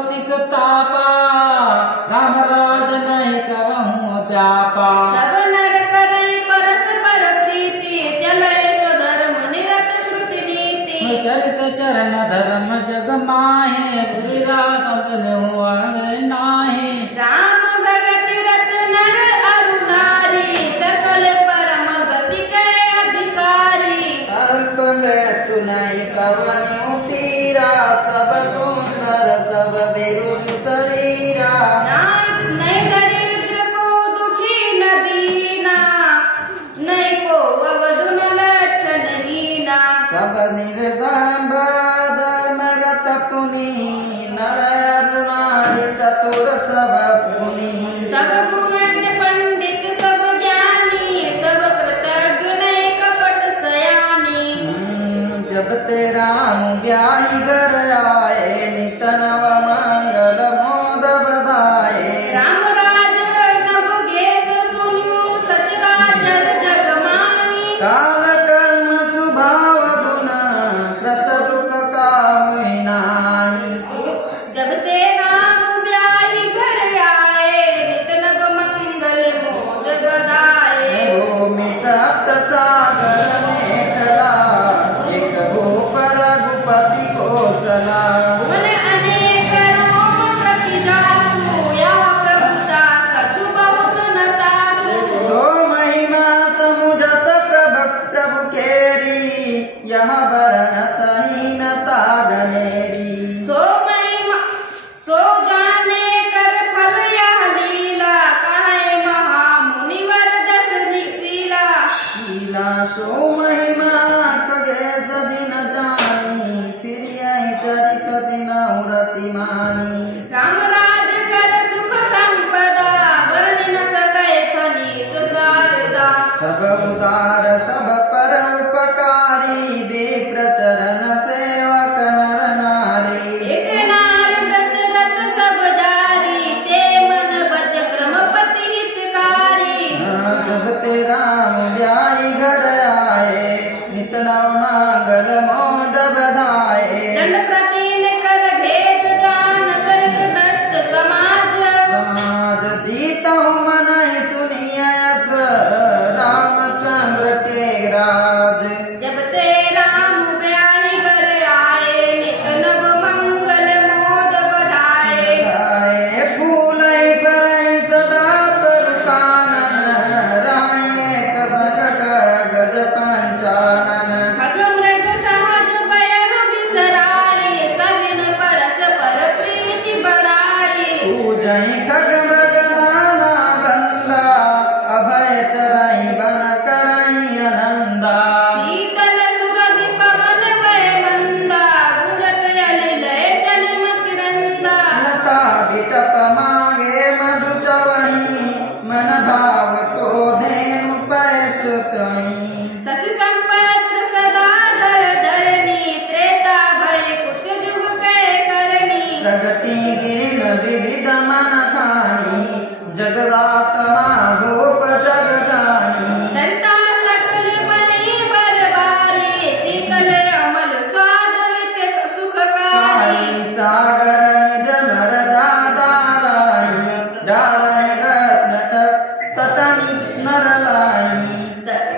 भौतिक तापा राम राज नहीं कवहु व्यापा। सब नर करई परस्पर प्रीति चले स्वधर्म निरत श्रुति नीति। चरित चरण धर्म जग माहे बुरिरा संपन्न हुआ नाहे। राम भगति रत नर अरु नारी सकल परम गति के अधिकारी। अल्प मृत्यु नहीं कवनु पीरा सब सुंदर सब बिरुज शरीरा। नहीं दरिद्र को दुखी न दीना नहीं को अवधुन लक्षण हीना। सब निर्दम्ब धर्म रत पुनि नर अरु नारी चतुर सब पुनि। सब गुणज्ञ पंडित सब ज्ञानी सब कृतज्ञ नहीं कपट सयानी। जब तेरा ब्याही घर आए नित नव मंगल मोद बधाए। राम राज नभ गेस सुनियो सचराचर जग मानी। काल कर्म स्वभाव गुण कृत दुख कामुई नाहि। जब ते राम ब्याही घर आए नित नभ मंगल मोद बधाए। भूमि सप्त सागर में कला एक भूप रघुपति कौशला। मन अनेक रोम प्रति जासु यह प्रभुता कछु बहुत न तासु। सो महिमा समुझत प्रभु केरी यह बरनत हीनता गनेरी। सो महिमा सो जाने कर फल यह लीला कहे महामुनिवर दस शीला। शीला सो महिमा खगेश दिन जानी फिर यही चरित दिन रति मानी। राम राज कर सुख संपदा वर्णि न सकै फनीस शारदा। सब उदार सब पर उपकारी विप्र चरण सेवक नर नारी। एक नार व्रत रत सब जारी ते मन बच क्रम पति हितकारी। जब तेरा ब्याही घर आए नित नव मंगल मोद बधाए। दंड प्रतीन कर भेद जान कर नृत्य समाज। समाज जीता हूँ मन सुनिय यस रामचंद्र के राज। जब ते राम ब्याही घर आए नित नव मंगल मोद बधाए। बधाए फूल पर सदा तरु कानन राये कसक गज पंचानन। खग मृग सहज बयन बिसराई सविन परस पर प्रीति बढ़ाई। पूजहि खग मृग नाना वृंदा अभय चरई बन करई आनंदा। शीतल सुरभि पवन वह मंदा गुंजत अलिलय चलिम किरंदा। लता बिटप मांगे मधु चवही मन भाव तो धेनु पैस त्रयी। शशि संपत्र सदा धर धरनी त्रेता भय कुत जुग कै करनी। प्रगति गिरिन विविध मन खानी जगदात्मा भूप जग जानी। सरिता सकल बनी बरबारी शीतल अमल स्वाद वित सुखकारी। पाई सागर निज मर दाराई डाराई रत्न तटनी नर लाई।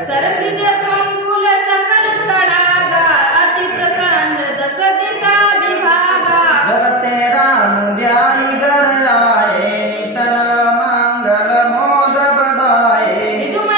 सरसिज संकुल सकल तड़ागा अति प्रसन्न दस दिशा विभागा। जब तेरा ब्याही घर आए नित नव मंगल मोद बधाए। विदुम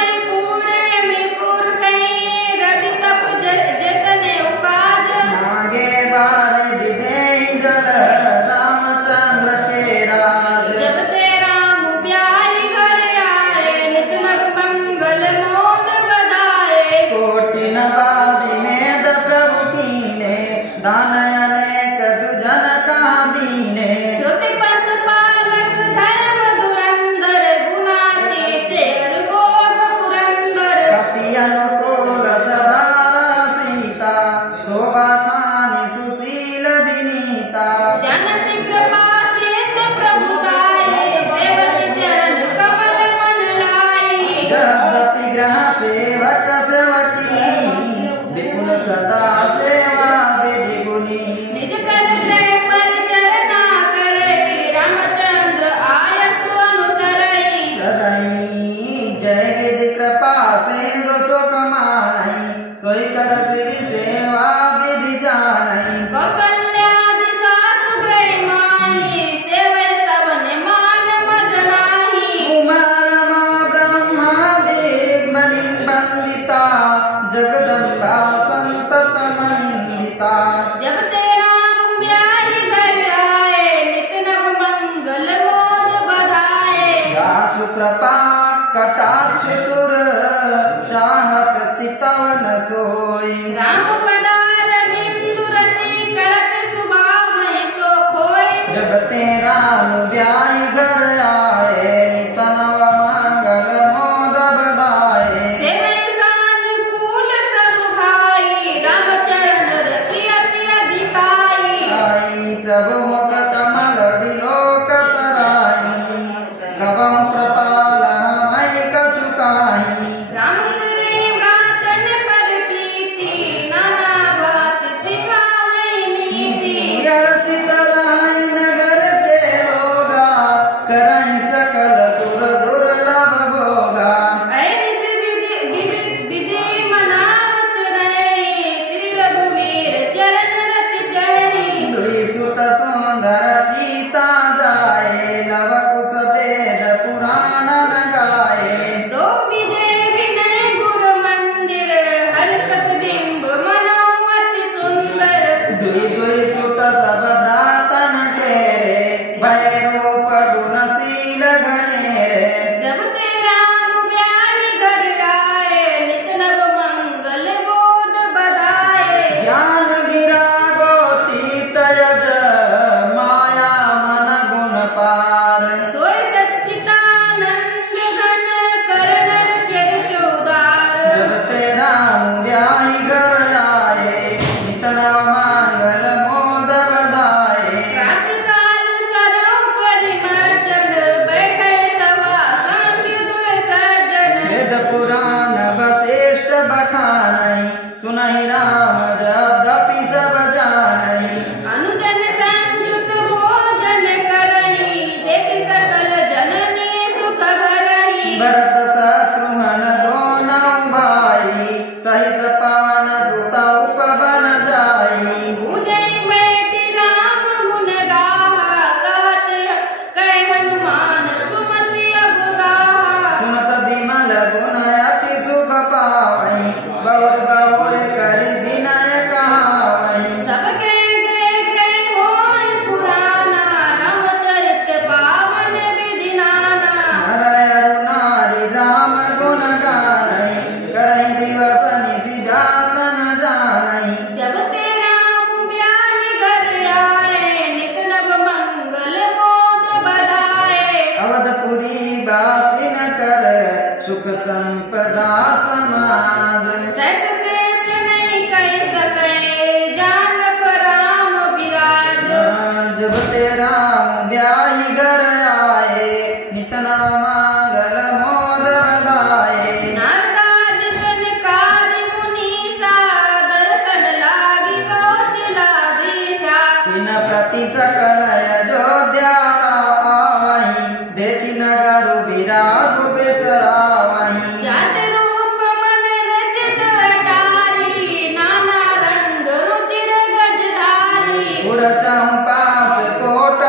जब तेरा ब्याही घर आए नित नव मंगल मोद बधाए सेवै सानुकूल सब भाई रामचरण रति अति अधिकाई आई प्रभु मुख कमल विलोक तराई कबहु कृपाल मई कछुकाई राम करे व्रातन पर प्रीति नाना बात सिखावे नीति यरसित राई नगर के लोगा करई सकल सुर दुर्लभ भोगा ऐस विधि मनावत रहे श्री रघुवीर चरण रति चढ़ी दुई सुत सुंदर सीता जाए नव कुश वेद पुराण लगाए दो विजय विनय गुरु मंदिर हर प्रतिबिंब मनोवत सुंदर दुई दुई सुत सब भ्रातन तेरे भैरूप गुणशील घनेरे जब तेरा ब्याही घर आए नित नव मंगल बोध बधाए ज्ञान गिरा गोती तयज माया मन गुण पार सोय सच्चिदानंद घन करणर चरित उदार जब तेरा ब्याही घर आए नित नव मंगल मोद बधाए प्रातःकाल सरोवर मर्जन बैठे सभा संग दुई सज्जन वेद पुराण वशिष्ठ बखानई सुनहि राम यद्यपि सब जानई अनुजन संयुत भोजन करही देख सकल जननी सुख भरही भरत शत्रुघ्न दोनों भाई सहित पवन सुत उपवन जाई उजई बैठी राम गुण गाहा कहत कह हनुमान सुमति अब गाहा सुनत विमल गुण अति सुख पावई बहुर बहुर करि विनय कहावई सबके ग्रह ग्रह होय पुराना रामचरित पावन विधि नाना हरय अरुणारि राम गुण गानई करहि दिवस निशि जात न जानई जब तेरा ब्याही घर आए नित नव मंगल मोद बधाए अवधपुरी बासिन कर सुख संपदा समाज सस शेष नहीं कह सके जान पर राम विराज जब तेरा ब्याही घर आए नित नव मंगल मोद बधाए नारदादि सनकादि मुनीसा दर्शन लागी कौशलाधीशा इन प्रति सकल अयोध्या आवही देखी नगर विराग बेसरावही जात रूप मन रचित अटारी नाना रंग रुचिर गजधारी पुर चहु पाँच कोट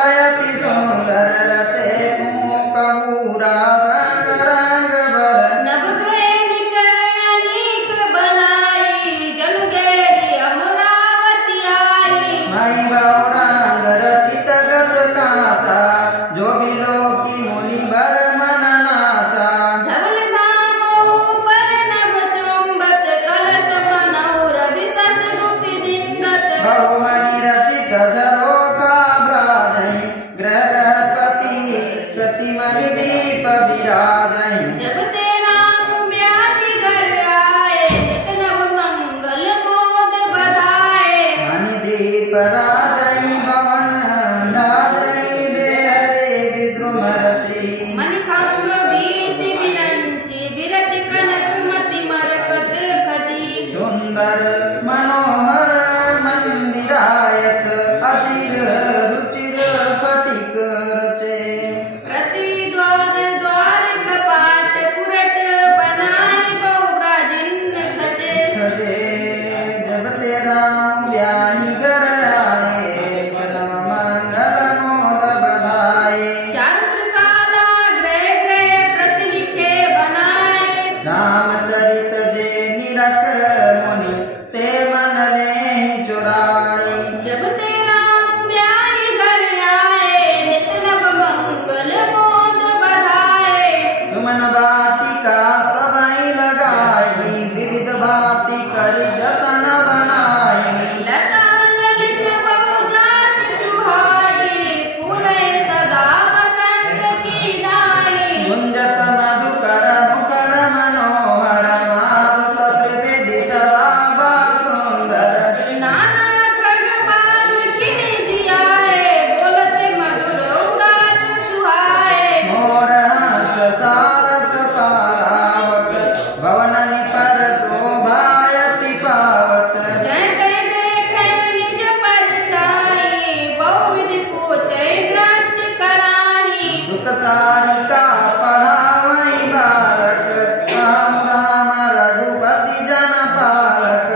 संसारी का पढ़ावई बालक, राम राम रघुपति जन पालक।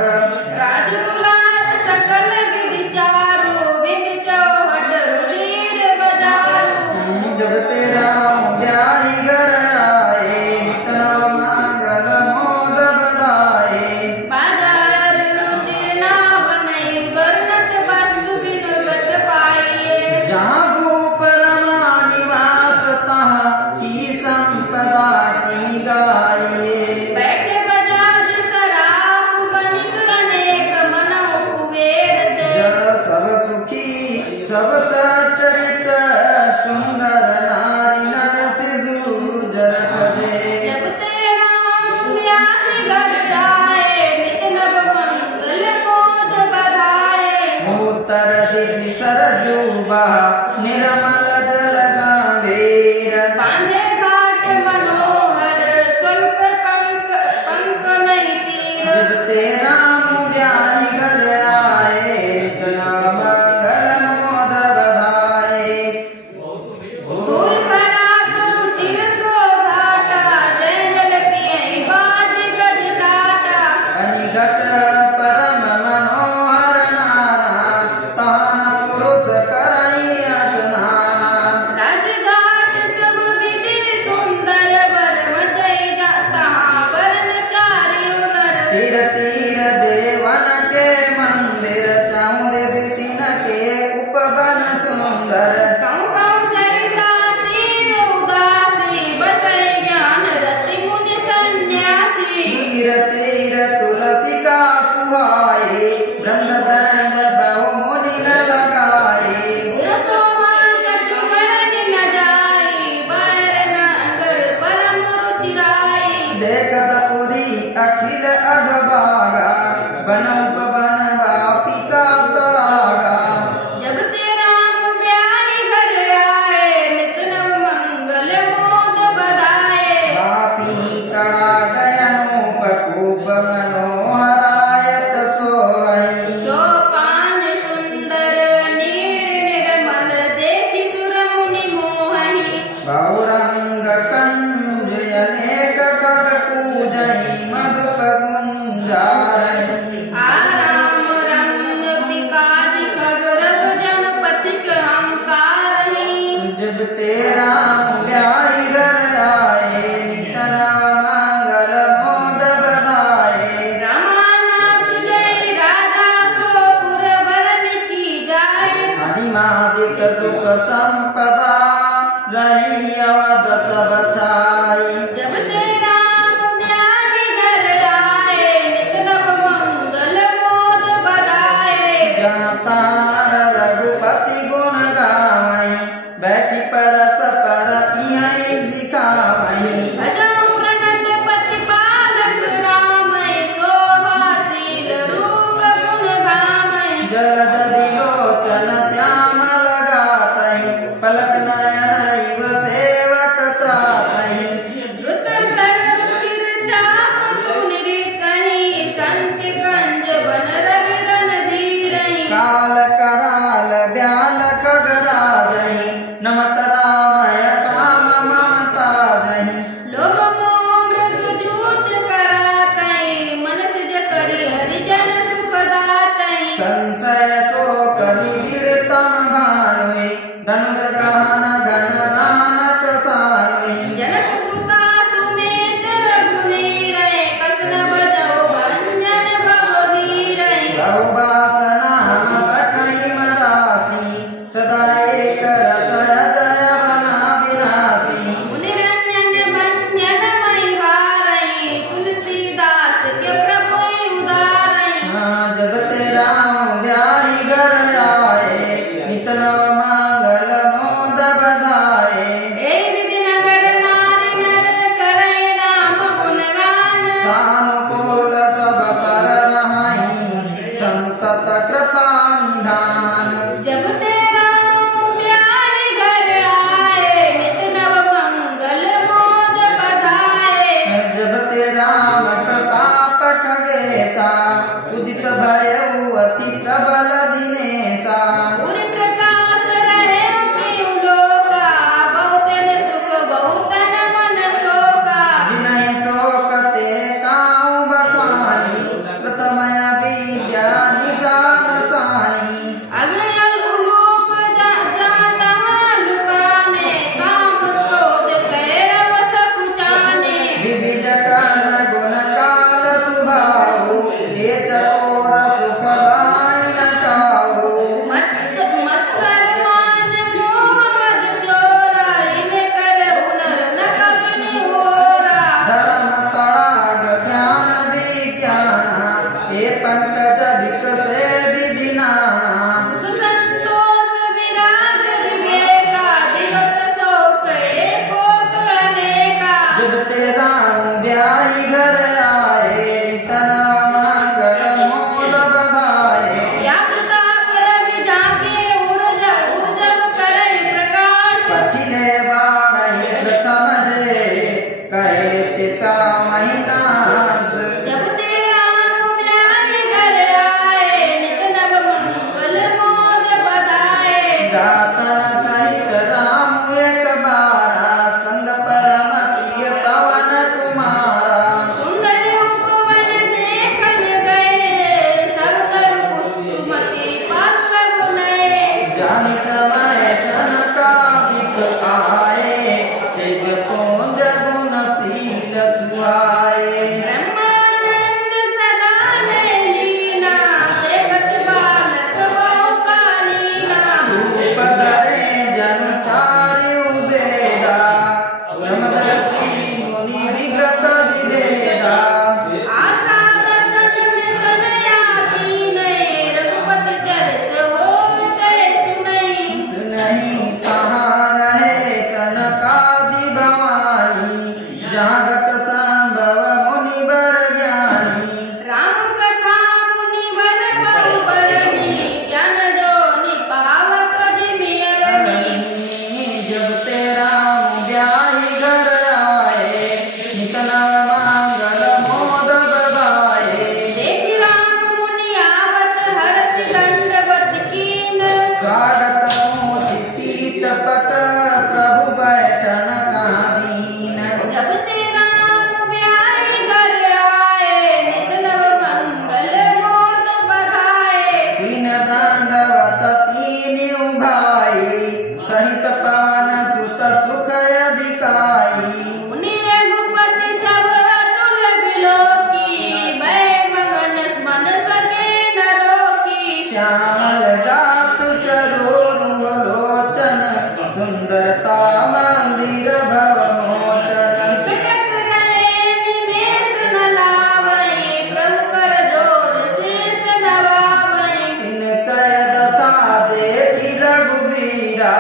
राज दुलार सकल विधि चारु, विधि चौहट रुधिर बजारू। जब तेरा ब्याही घर आए, नित नव मंगल मोद बधाए। बाजार रुचि ना बनई, वर्णत वस्तु बिनु गत पाइए। जहाँ भूप रमा निवास, तहाँ की संपदा किमि गाइए। बैठे बजाज सराफ, बनिक अनेक मनौ कुबेर दे। जब सब सुखी सब सचरित, सुंदर नारी नर सिधु जरप दे। जब तेरा ब्याही घर आए, नित नव मंगल मोद बधाए। उत्तर दिशि सरजूबा, निर्मल जल गंभीर। बांधे घाट मनोहर, स्वल्प पंक नहीं तीर। जब तेरा ब्याही घर आए, नित नव मंगल मोद बधाए। दूर पराग रुचिर शोभाटा, जय जल पियई बाज गज टाटा। अनिघट परम मनोहर नाना, तान पुरुष करई स्नाना। राजघाट सब विधि सुंदर, वर मचई जाता वरण चारियो नर। तीर तीर देवन के मंदिर, चौदह तीन के उपवन सुंदर। कौं कौं सरिता तीर उदासी, बसई ज्ञान रति मुनि सन्यासी। तीर तीर तुलसी का सुहाए, वृंद वृंद बहु मुनि न लगाए। रसोमा कछु बरनि न जाई, बैर नगर परम रुचिराई। देखत पुरी अखिल अगभागा, बनउपवन बापी का तड़ागा। जब तेरा ब्याही घर आए, नित नव मंगल मोद बधाए। बापी तड़ा गयनोप कूप, मनोहरायत सोहई। सोपान सुंदर, नीर निर्मल, देखि सुर मुनि मोहहि। बहुरंग कंज अनेक खग पूजई, मधुप गुंजारई। आराम रम्य पिकादि खग, रघु जन पथिक हंकारहि। जब तेरा ब्याही घर आए, नित नव मंगल मोद बधाए। रमानाथ जय राजा, सोपुर बरनि की जाय। अधिमादिक सुख संपदा, रही अवध सब छाई। जब तेरा ब्याही घर आए, नित नव मंगल मोद बधाए। जाता नर रघुपति गुण गावई, बैठी परस पर इहै सिखावई। भजऊ प्रणत पति पालक रामय, शोभाशील रूप गुण धामय। जलज विलोचन श्याम लगातई, पलक नयन इव सेवक त्रातई। द्रुत सर रुचिर चाप तु निरीकहि, संत कंज बन रवि रणधीरहि। काल कराल ब्याल खगराजहि, नमत रामय काम ममता जहि। लोभ मोह मृदु जूत करातहि, मन सिज करि हरिजन सुख दातहि। संशय शोक निबिड़ तम भानुई, धनुज गहन घन दान प्रसानुई। जनक सुता सुमेत रघुवीर, कसन बजऊ भंजन भववीर। बहुवासना हम सकई मरासी, सदा एक रस जय बना विनाशी। मुनि रंजन भंजन महिवारहि, तुलसीदास के प्रभु उदारहि। जब तेरा ब्याही घर आए, नित नव मंगल मोद छिले बाणहि प्रथम जे कहे तिपा महीनास जब ते राम ब्याहि घर आए नित नव मंगल मोद बधाए जातन सहित राम एक बारा संग परम प्रिय पवन कुमारा सुंदर उपवन देखन गए सब तर पुष्पमति पल्लव नए जानि समय सनकादिक आए तेज पुंज गुणशील सुहाए ब्रह्मानंद सदा ने लीना देखत बालक हो कालीना रूप धरे जन चारि उबेदा समदर्शी मुनि विगत विभेदा आशा दसन मिशन याति नए रघुपति चरित होते सुनई सुनहि तहाँ रहे सनकादि भवानी जहाँ घट संभव मुनि बर ज्ञानी राम कथा मुनि वर बहु बरनी ज्ञान जो निपावक जिमियरनी जब तेरा ब्याहि घर आए नित नव मंगल मोद बधाए देखि राम मुनि आवत हरसि दंडवत कीन स्वागत पूछ पीत पट प्रभु बैठन कहाँ दीन जब ते राम ब्याहि घर आए नित नव मंगल मोद बधाए तीन दंडवत तीन उभाई सहित पवन सुत सुख अधिकाई मुनि रघुपति छब अतुल विलोकी भय मगन मन सके न रोकी श्यामल गात सरोरु लोचन सुंदरता मंदिर भव मोचन विकटक रहे निमेष न लावै प्रभु कर जोर शेष नवावै इन कय दशा देखि रघुबीरा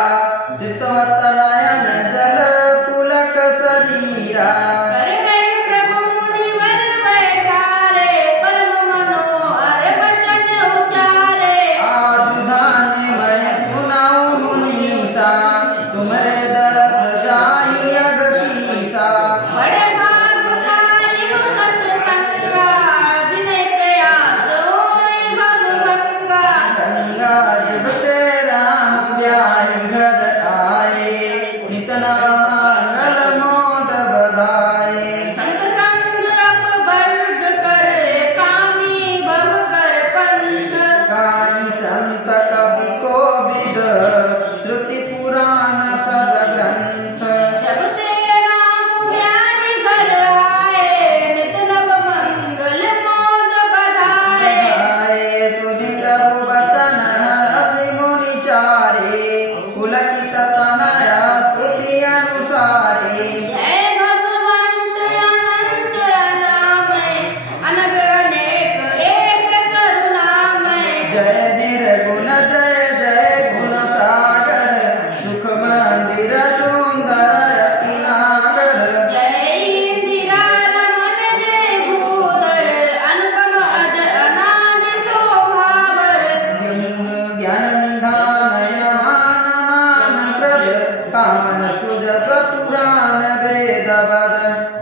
सितवत नयन जल पुलक शरीरा कर गए प्रभु मुनि वर बैठारे परम मनोहर वचन उचारे आजुधान मैं सुनाऊं मुनीसा तुमरे दरस जाई अग कीसा बड़े भाग पाई सत्संगा विनय प्रयास होए भगभंगा गंगा जब ते राम ब्याहि घर आए नित नव मंगल मोद बधाए संत संग अपवर्ग कर कामी भव कर पंथ काई संत कवि को विद श्रुति पुराण सद ग्रंथ जब ते राम ब्याहि घर आए नित नव मंगल मोद बधाए बधाए सुनि प्रभु वचन हरसि मुनि चारे पुलकित तनया स्तुति अनुसारे जय भगवंत अनंत अनामय अनग अनेक एक करुणामय जय निर्गुण जय जय गुण सागर सुख मंदिर सुंदर अति नागर जय इंदिरा रमन जय भूधर अनुपम अज अनाज शोभावर ज्ञान निधान यमान मान प्रद पावन सुजत पुराण वेद वद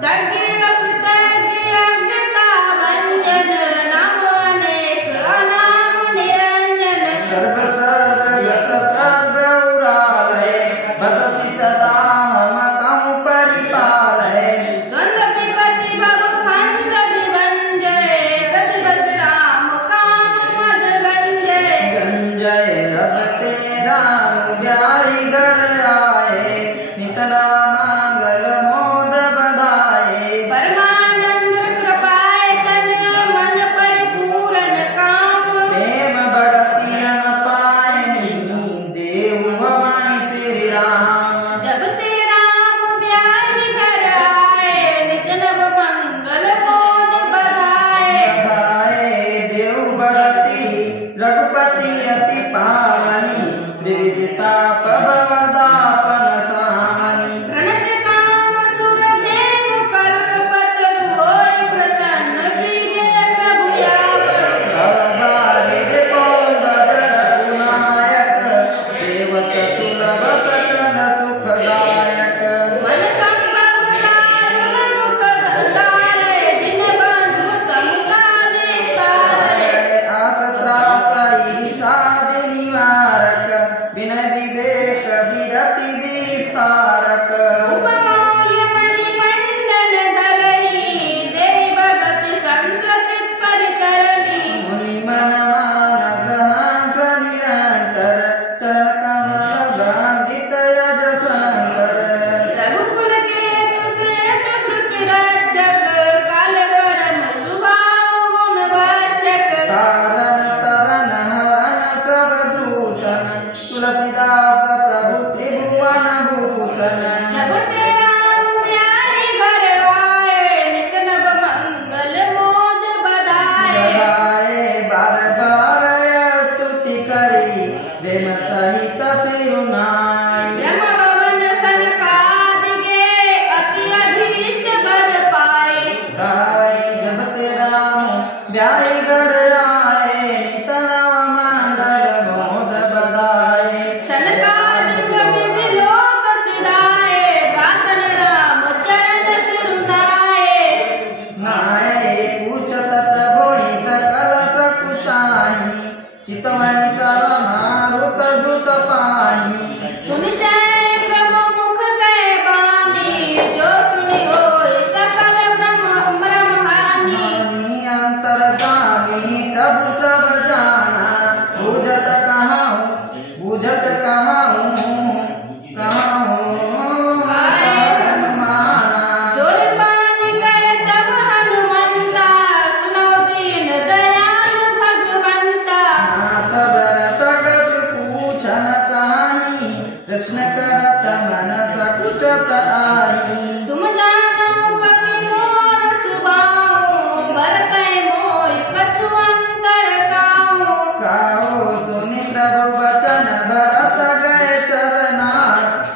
तज्ञ अप्रतज्ञ अज्ञता भंजन नाम अनेक अनाम निरंजन सर्व सर्वगत सर्व उरालय बसति सदा हम कहूँ परिपालय द्वंद्व विपत्ति भव फंद विभंजय प्रतिबस राम काम मद गंजय गंजय अब तेरा ब्याहि घर आए नित नव मंगल मोद बधाए अति विस्तारक उपमौल्य मणिमंडल धरई देवी भगत संस्कृत सरितरणी मुनि मन मानस हंस निरंतर चरण कमल बांधित यज शंकर रघुकुल केतु श्वेत श्रुति रक्षक काल परम सुभाव गुण वाचक तारण तरन हरन सब दूषण तुलसीदास प्रभु त्रिभुवन भूषण जब तेरा प्यारी घर आए नित नव मंगल मौज बधाए बधाए बार बार स्तुति करी प्रेम सहित तिरुनाई ब्रह्म भवन सनकादिके अति अधीष्ट बर पाए राय जब तेरा ब्याही घर आए नित नव मंगल मोद बधाए सनकादिक विधि लोक सिधाए गातन राम चरण सिरुनाए नाय पूछत प्रभु ही सकल सकुचाही चितमय सब मारुत सुत पाही सुन जाए ब्रह्म मुख कह बानी जो सुनि होय सकल ब्रह्मानी मनी अंतरगामी प्रभु सब जाना बुझत कहाऊं हनुमाना जोर पानी कहे तब हनुमंता सुनो दीन दयाल भगवंता नाथ भरत गज पूछन चाही प्रश्न करत मन सकुचत आई तुम जानो कपि मोर सुभाऊ भरतै मोहि कछु अंतर काऊ गाओ सुनि प्रभु वचन भरत गए चरना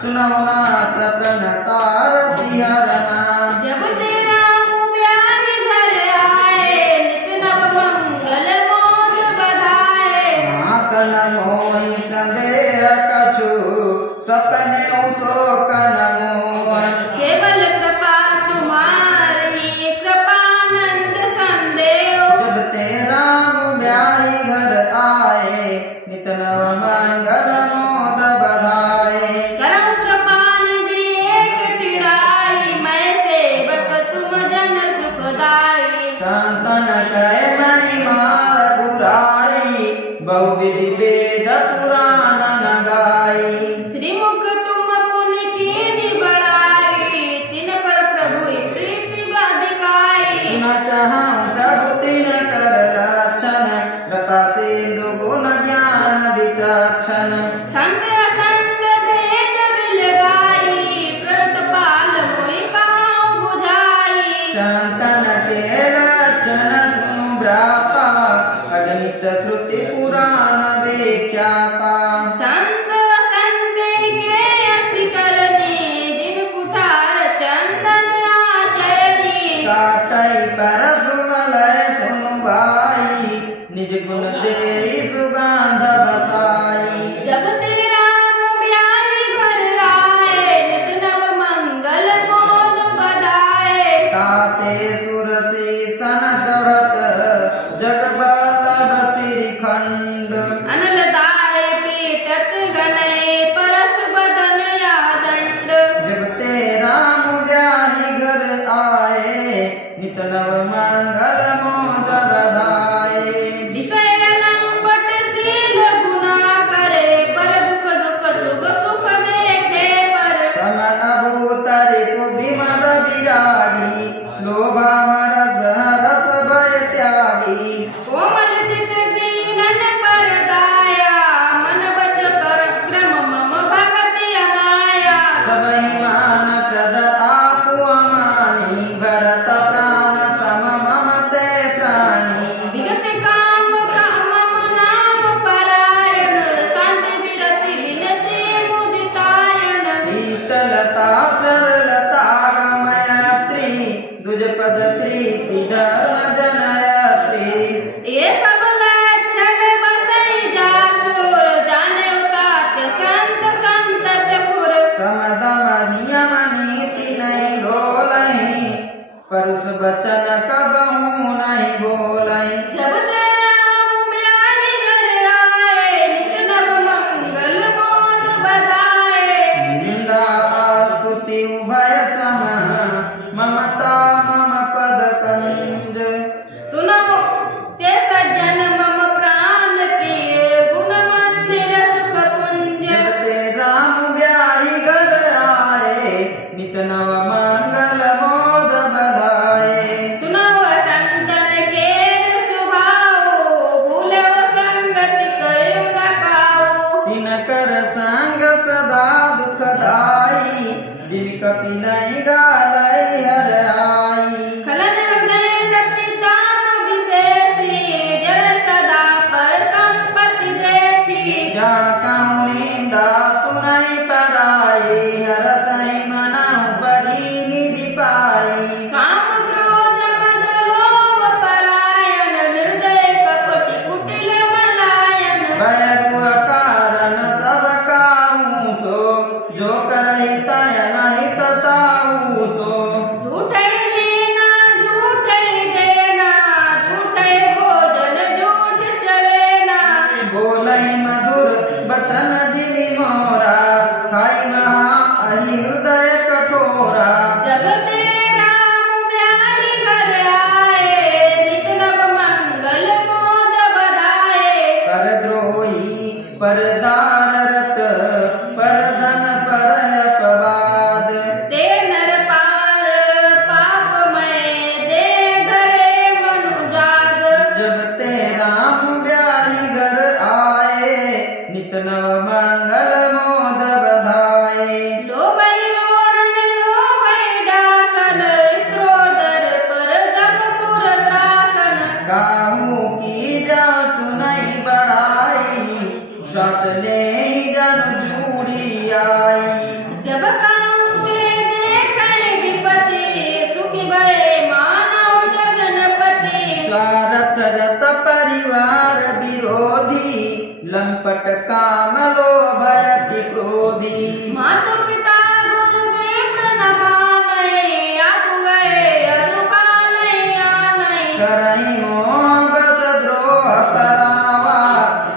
सुनौ नाथ प्रणतार तिहरना जब तेरा ब्याही घर आए नित नव मंगल मोद बधाए मात न मोहि संदेह कछु सपने शोक न मोह केवल कृपा तुम्हारी कृपानंद संदेव जब तेरा ब्याही घर आए नित नव मंगल मोद बधाए करम कृपा निधि एक टिड़ाई मैं सेवक तुम जन सुखदाई संतन कहे महिमा रघुराई बहुविधि वेद पुराण न गाई श्रीमुख तुम पुनि कीनि बढ़ाई तिन पर प्रभु प्रीति बाधिकाई सुन चाहूं प्रभु तिन कर लक्षण कृपा सिंधु गुण ज्ञान विचक्षण संत असंत भेद बिलगाई प्रत पाल मोहि कहाऊं बुझाई संतन के लक्षण सुनु भ्राता अगणित श्रुति पुराण विख्याता संत असंत के असी करनी जिन कुठार चंदन आचरनी काटई पर सुमलय सुनु भाई निज गुण देई सुगंध बसाई जब तेरा ब्याही घर आए नित नव मंगल मोद बधाए ताते सुरसी सन चढ़त जग बल्लभ श्रीखंड अनलदाय पीटत गनय परस बदन यादंड जब तेरा ब्याही घर आए नित नव मंगल मोद बधाए विषय लंपट शील गुना करे पर दुख दुख सुख सुख देखे पर सम अभूतरि विमद विरागी लोभा मरस रस भय त्यागी कोमल चित दीनन पर दाया मन बच कर क्रम मम भगति अमाया सबहि मान प्रद आपु अमानी भरत प्राण सम मम ते प्राणी विगत काम मम नाम परायण शांति विरति विनति मुदितायन शीतलता सरलता गमयत्री दुज पद प्रीति धर्म जनयत्री ये सब लक्षण बसई जासुर जाने उतात्य संत संततपुर समदम नियम नीति नहीं डोलहि परुष बचन कबहू नहीं बोलहि जब तेरा ब्याही घर आए नित नव मंगल मोद बधाए कपिलई गालई हर आई खलन हृदय जति दान विशेषी जर सदा पर संपत्ति देखी जा कहूँ निंदा सुनई पराई हर सही मनाऊ परी निधि पाई काम क्रोध मद लोभ परायण निर्दय कपट कुटिल मलायन भयरु कारण सब काहू सो जो करहि तय नहीं ताहू सो झूठे लेना झूठे देना झूठे भोजन झूठ चवेना बोलई मधुर बचन जीवी मोरा खाई महा अहि हृदय कठोरा जब तेरा ब्याही घर आए नित नव मंगल मोद बधाए परद्रोही परदाररत परधन पर अपवाद ते नर पार पापमय दे घरे मनुजाद जब ते राम ब्याही घर आए नित नव मंगल मोद बधाए लोभई ओढ़न लोभई दासन स्त्रोदर पर दमपुर दासन काहू की जा सुनई बढ़ाई श्वास ले जन जूड़ी आई जब काऊ के देखे विपति सुखी भय मानव जगनपति स्वार्थ रत परिवार विरोधी लंपट काम लोभ अति क्रोधी मातु पिता गुरु विप्र न मानय आप गए अरुपालय आनय करई मोह बस द्रोह करावा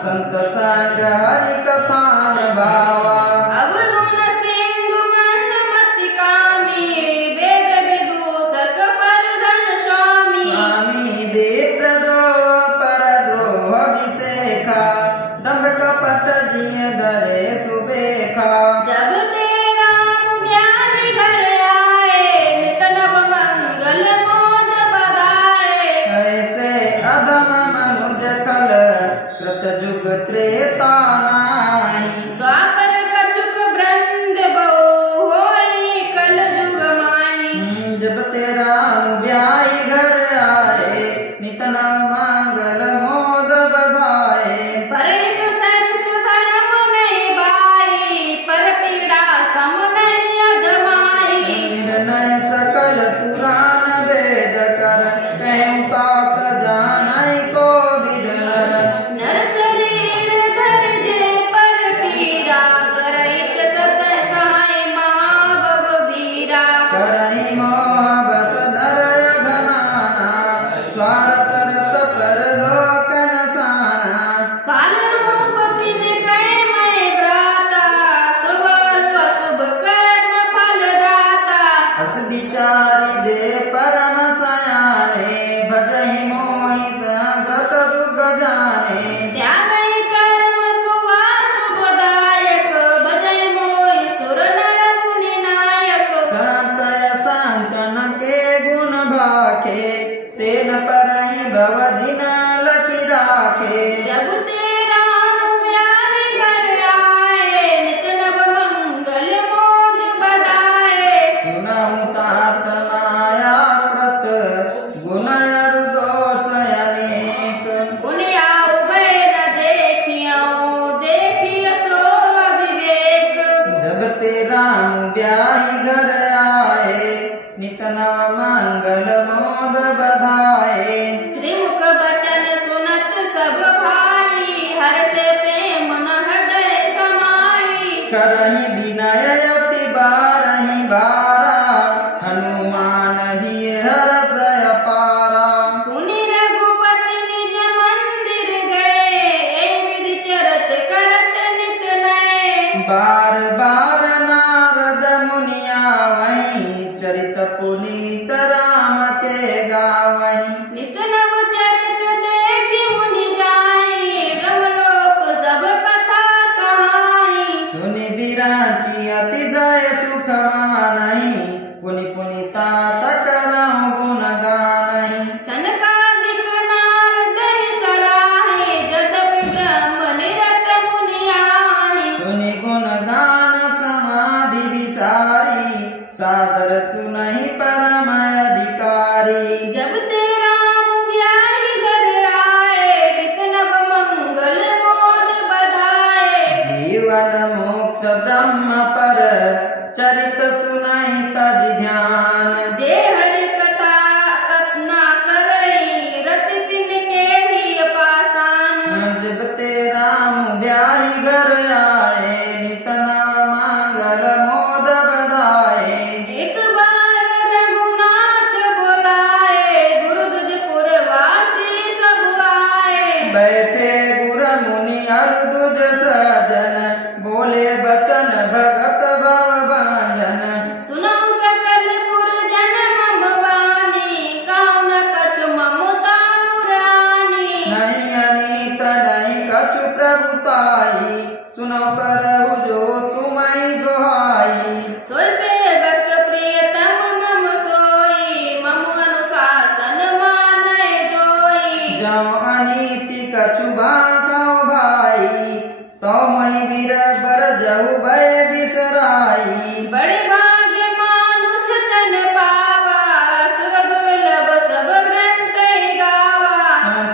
संत संग हरि कथा नभावा अवरुण सिंधु मंद मति कामी वेद विदूषक पर धन स्वामी स्वामी बेप्रदो परद्रोह विशेखा दंभ कपट जिय धरे सुबेखा जब तेरा ब्याही घर आए नित नव मंगल मोद बधाए ऐसे अधम मनुज खल कृत जुग त्रेता नाही द्वापर कछुक वृंद बहु होई कल जुग माही जब तेरा ब्याही घर आए नित नव मंगल मोद बधाए परित सरस धर्म नहीं बाई पर पीड़ा सम नहीं अधमाई निर्णय सकल पुराण वेद कर कहूँ तात जानई को विद नर नर शरीर धर दे पर पीरा करैत सत सहाय महाभव वीरा करई मोह बस नरय घनाना स्वार्थ रत पर लोकन साना काल रूप दिन गए मैं भ्राता शुभ अशुभ कर्म फल दाता अस विचारी जे परम सयाने भजहि मोहि सहस्रत दुख जाने त्यागई कर्म शुभाशुभदायक भजय मोहि सुर नर मुनि नायक संतय संतन के गुण भाखे तेन परहि भव जिन लखि राखे जब तेरा ब्याही घर आए नित नव मंगल मोद बधाए सुनहु तात माया कृत गुण अरु दोष अनेक पुनिया उभय न देखियो देखिय सो अविवेक जब तेरा ब्याही घर आए नित नव मंगल मोद बधाए श्रीमुख बचन सुनत सब भाई हर से प्रेम न हृदय समाई करहि विनय अति बारहि बारा हनुमान ही हरत अपारा पुनि रघुपति निज मंदिर गए ऐ विधि चरत करत नित नय बार बार नारद मुनिया वहीं चरित पुनीत राम के गावहीं नित नव चरित देखि मुनि जाई ब्रह्मलोक सब कथा कहानी सुनि बिराची अतिशय सुख मानहि पुनि पुनि तात करहु गुण गानहि सनकादिक नारद ही सराहे जतपि ब्रह्म निरत मुनि आहि सुनि गुण गान समाधि विसारी सादर सुनहि परम अधिकारी। जब ते राम ब्याहि घर आए, नित नव मंगल मोद बधाए। जीवन मुक्त ब्रह्म पर चरित सुनहि तज ध्यान। जे हरि कथा कथना करई, रति तिनके ही पासान। जब ते राम ब्याहि घर आए, नित नव मंगल मोद बधाए। एक बार रघुनाथ बुलाए, दुर्गुजपुर वासी सब आए। बैठे गुर मुनि अरु दुज सजन, बोले बचन भगत भव भंजन। सुनौ सकल पुरजन मम वाणी, कहु न कछु ममता पुरानी। नहीं अनीत नहीं कछु प्रभुताई, सुनो करहु जो तुम्हि सोहाई। सोई सेवक प्रियतम मम सोई, मम अनुशासन मानै जोई। जौ अनीति कछु बाकौ भाई, तो मई वीर बर जहु भय बिसराई। बड़े भाग्य मानुष तन पावा, सुर दुर्लभ सब ग्रंथ गावा।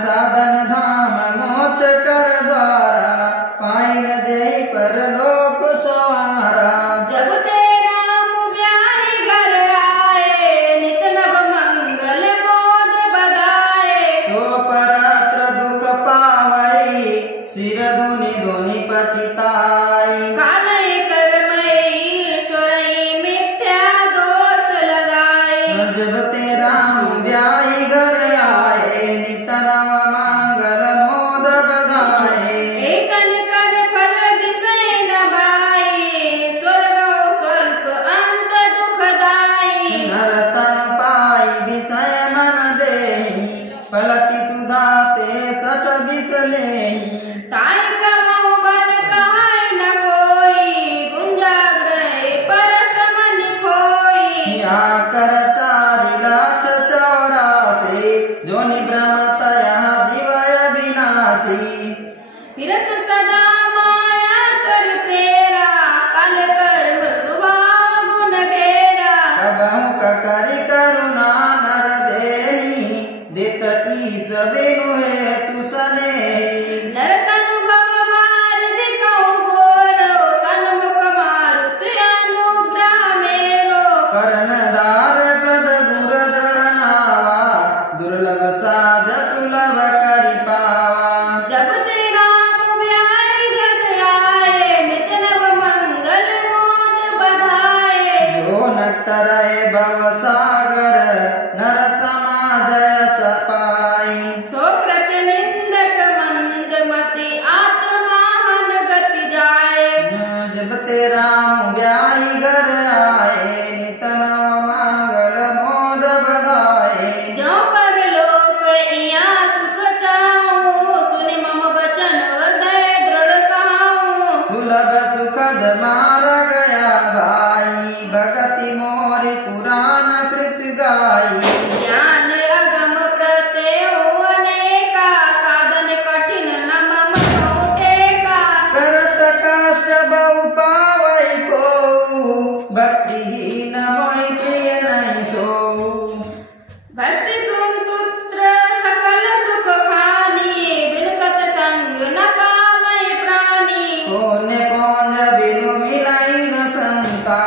साधन धाम मोच कर द्वारा, पाइन जय परलोक सवारा। जब ते राम ब्याहि घर आए, नित नव मंगल मोद बधाए। सो परत्र दुख पावई, सिर धुनि धुनि पछिताई। कानय कर्मय ईश्वरई, मिथ्या दोष लगाए। जब ते राम ब्याहि घर आए, नित नव मंगल मोद बधाए। एकन कर फल विषय न भाई, स्वर्गौ स्वल्प अंत दुखदाई। नर तन पाई विषय मन देहि, फलकी सुधा ते सट बिसलेहि। ताई कमौ बन कहाय न कोई, गुंजाग्रह परस मन खोई। या कर 4 लाख 84, जोनि भ्रमत यहाँ जीवय विनाशी। फिरत सदा माया कर फेरा, काल कर्म स्वभाव गुण घेरा। कबहु ककरि करुणा नर देहि, देत ईश बिनु हेतु सनेहि। नरकनुभव बारिधिकौ घोरो, सन्मुख मारुत अनुग्रह मेरो। कर्णधार सद्गुर दृढ़ नावा, दुर्लभ साध सुलभ करि पावा। जब ते राम ब्याहि घर आए, नित नव मंगल मोद बधाए। जो न तरय भव सागर, नर समाज यस पाई। सोकृत निंदक मंद मति, आत्मा हन गति जाए। जब ते राम ब्याहि घर आए, नित नव मंगल मोद बधाए। जो परलोक इया सुख चाहूं, सुनि मम बचन हृदय दृढ़ कहाऊं। सुलभ सुखद मार्ग गया भाई, भगति मोरि पुराण श्रुत गाई। ज्ञान अगम प्रत्ययो अनेका, साधन कठिन न मम कहूँ टेका। करत कष्ट बहु पावई को, भक्तिहीन मोहि प्रिय नहीं सोऊ। भक्ति सुपुत्र सकल सुख खानी, बिनु सत्संग न पावै प्राणी। कोने कोन बिनु मिलाई न संता,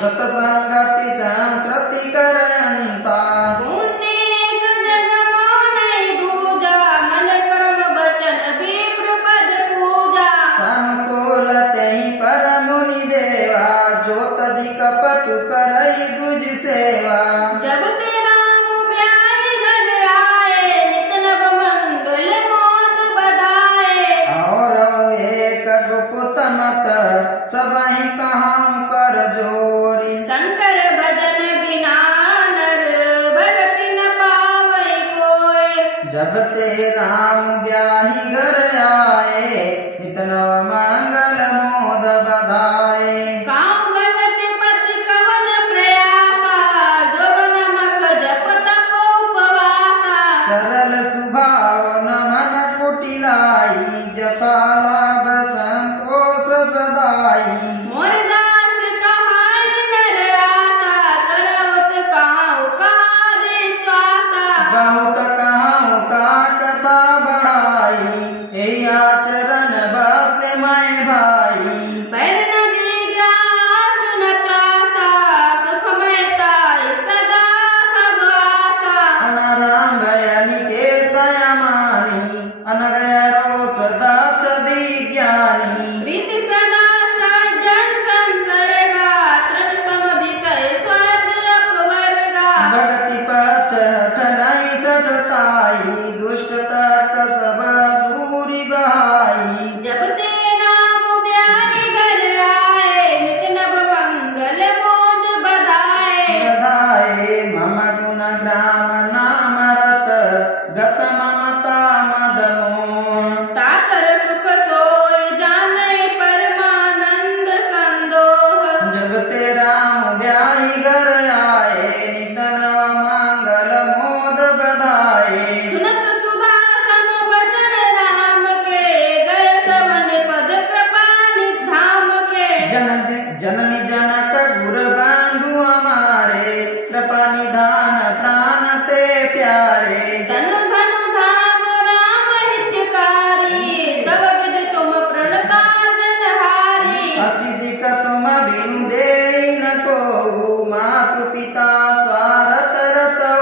सतसंगति संस्कृति करयंता। पुण्येक जग मोहनै दूजा, मन कर्म वचन विप्र पद पूजा। संकुल तेहि पर मुनि देवा, जो तजि कपटु करई दुज सेवा। जब ते राम ब्याहि घर आए, नित नव मंगल मोद बधाए। और एक गुप्त मत, सबहि कहूँ कर जोरी। शंकर भजन बिना नर, भगति न पावै कोय। जब ते राम ब्याहि घर आए, नित नव मंगल मोद बधाए। काऊ भगति पति कवन प्रयासा, जोग नमक जप तप उपवासा। सरल स्वभाव न मन कुटिलाई, जथा लाभ संतोष सदाई। मोर दास कहाय नर आसा, जनक गुर बंधु हमारे, कृपा निधान प्राण ते प्यारे। धनु धनु धाम राम हितकारी, सब विद तुम प्रणता जनहारी। असिसिक तुम बिनु देहि न कोउ, मातु पिता स्वारथ रतौ।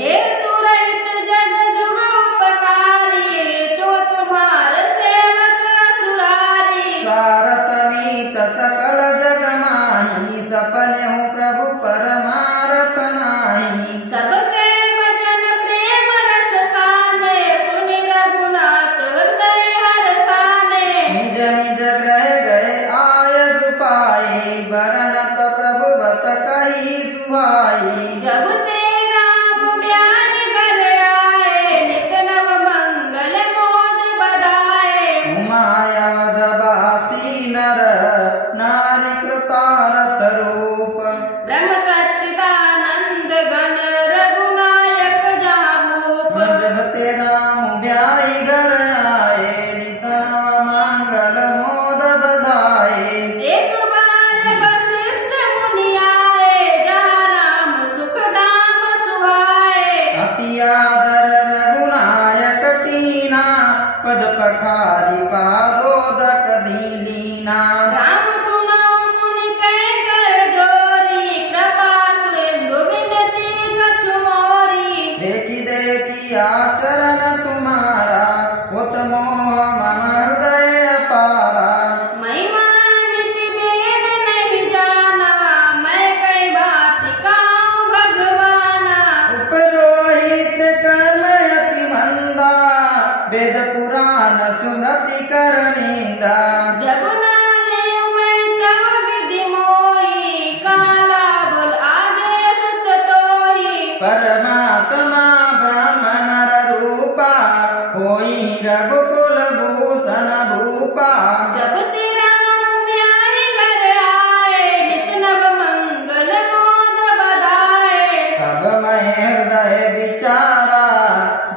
हेतु रहित जग जुग उपकारी, तो तुम्हार सेवक असुरारी। स्वारथ मीत सकल जग माही, सपने हूँ प्रभु परमारथ नाही। सबके वचन प्रेम रस साने, सुनि रघुनाथ हृदय हरसाने। निज निज ग्रह गए आय द्रुपाए, बरनत प्रभु बत कही सुहाई। जब ते राम ब्याहि घर आए, नित नव मंगल मोद बधाए। उमायवध वासी नर नारी कृतारथ रूप, ब्रह्म सच्चिदानंद घन रघुनायक जहाँ भूप। जब ते राम ब्याहि घर आए, नित नव मंगल मोद बधाए। एक बार वशिष्ठ मुनि आए, जहाँ राम सुख धाम सुहाए। अति आदर रघुनायक कीना, पद पखारी पादोदक दीलीना। राम सुनो मुनि कह कर जोरी, कृपा सिंधु विनती कछु मोरी। देखी देखी आचरण तुम्हारा, उत मोह मम हृदय अपारा। महिमा मिति भेद नहीं जाना, मैं कई भांति कहूँ भगवाना। उपरोहित कर्म अति मंदा, वेद पुराण सुनति कर निंदा। जब नाले मैं तब विधि मोही, काला बोल आदेश तोही। परमात्मा ब्रह्म नर रूपा, होई रघुकुल भूषण भूपा। जब ते राम ब्याहि घर आए, नित नव मंगल मोद बधाए। तब मैं हृदय विचारा,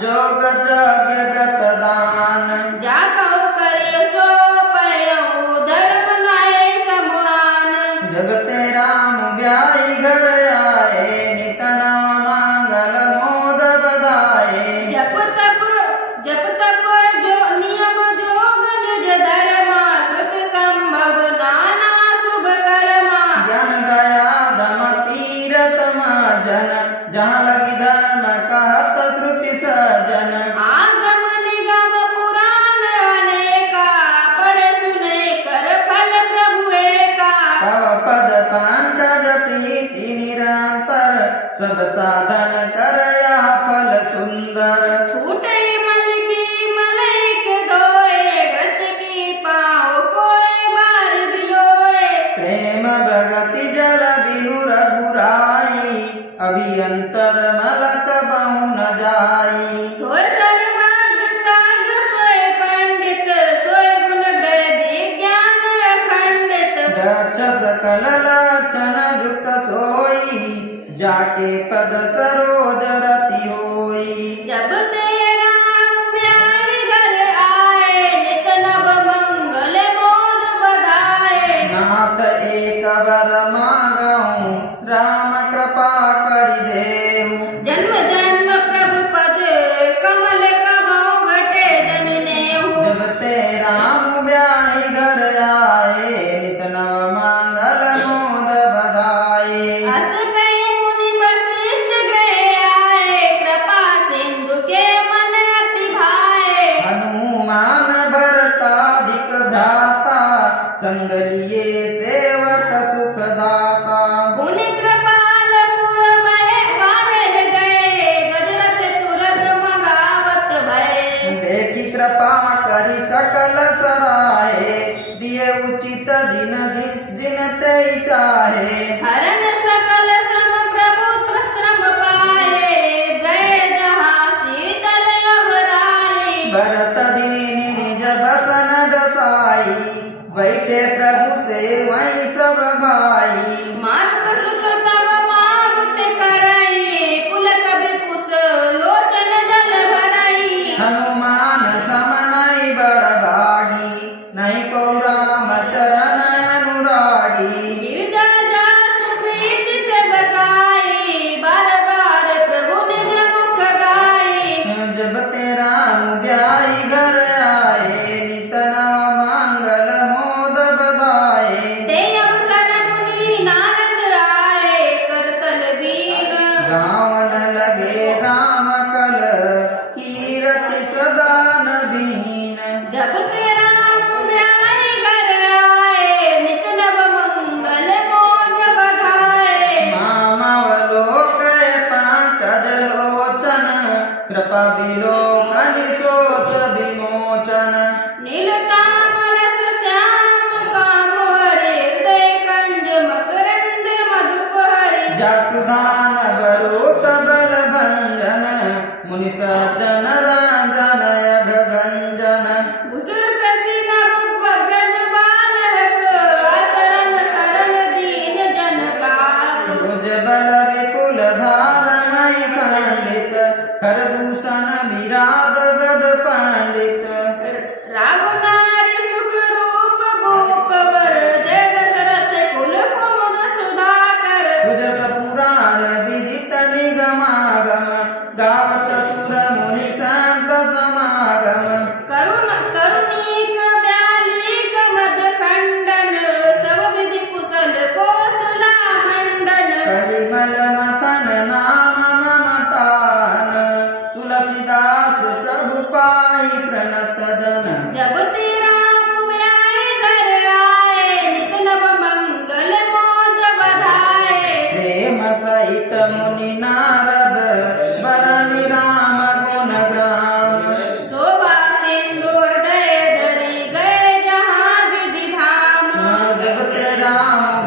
जोग जग व्रत दान। जा कहु करिय सो पयऊ, धर्म नाय समान। जब ते राम ब्याहि घर आए, नित नव मंगल मोद बधाए। जप तप जो नियम जोग निज धर्मा, श्रुति संभव नाना शुभ कर्मा। ज्ञान दया दम तीरथ जन, जहाँ लगी धर्म कहत श्रुति सजन। आगम निगम पुराण अनेका, पढ़े सुने कर फल प्रभु एका। तव पद पंकज प्रीति निरंतर, सब साधन कर यह फल सुंदर। छूटे मल की मलैक धोए, घृत की पाँव कोई बार बिलोए। प्रेम भगति जल बिनु रघुराई, अभियंतर मलक बहु न जाई। सोय सर्वांग ताग सोय पंडित, सोय गुण ग्रह विज्ञान अखंडित। दक्ष सकल लक्षण युक्त सोई, जाके पद सरोज रति होई। जब ते राम ब्याहि घर आए, नित नव मंगल मोद बधाए। नाथ एक वर मांगहूँ, राम कृपा करि देहु। जन्म जन्म प्रभु पद कमल कबहु घटे जन नेहु। जब ते राम ब्याहि घर आए, नित नव मंगल मोद बधाए। अस कई मुनि वशिष्ठ गृह आए, कृपा सिंधु के मन अति भाए। हनुमान भरताधिक भ्राता, संग लिए सेवक सुख दाता। पुनि कृपा जातुधान बरोत बल भंजन मुनि सज्जन रंजन यघ गंजन भुसुर शशि नभ ब्रज बालक शरण शरण दीन जन काक भुज बल विपुल भारमय खंडित खर दूषण विराद बद पंडित राघुनारी सुख रूप भूप वर जय दशरथ कुल कुमुद सुधाकर सुजस पुराण विदित निगमागम गावत सुर मुनि संत समागम करुणिक व्यालिक मद खंडन सब विधि कुशल कौशला मंडन कलिमल मथन नाम ममतान तुलसीदास प्रभु पाई प्रणत जन जब तेरा व्याय घर आए नित नव मंगल मोद बधाए प्रेम सहित मुनि नारद बरनि राम गुण ग्राम शोभा सिंधु हृदय धरि गए जहाँ विधि धाम जब तेरा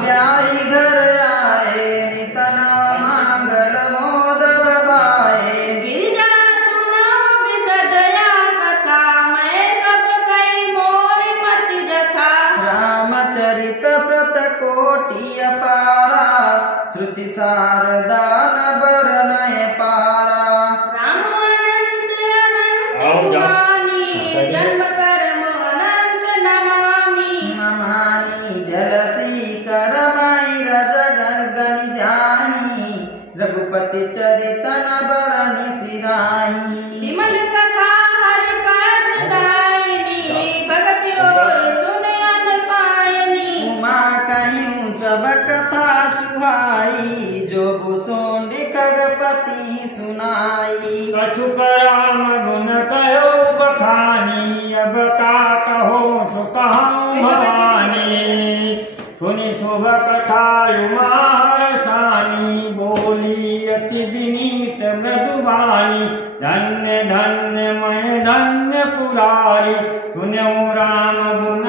ब्याही घर आए नित नव मंगल मोद बधाए गिरिजा सुनो विसदया कथा मैं सब कई मोर मति जथा रामचरित सत कोटि अपारा श्रुति शारदान बरनय पारा राम अनंत अनंत गुमानी जन्म कर्म अनंत नमामि नमानि जलसी करमई रज गगनि जाई रघुपति चरितन बरनि सिराई विमल कथा हरि पद दायिनी भगति होय सुन अन पायनी उमा कहीं सब कथा सुहाई जो भूसोंडी करपति सुनाई कछुक राम गुण कहो बखानी अब का कहो सुकहूँ भवानी सुनि शुभ कथा उमा हर्षानी बोली अति विनीत मृदुबानी धन्य धन्य मैं धन्य पुरारी सुनऊ राम गुण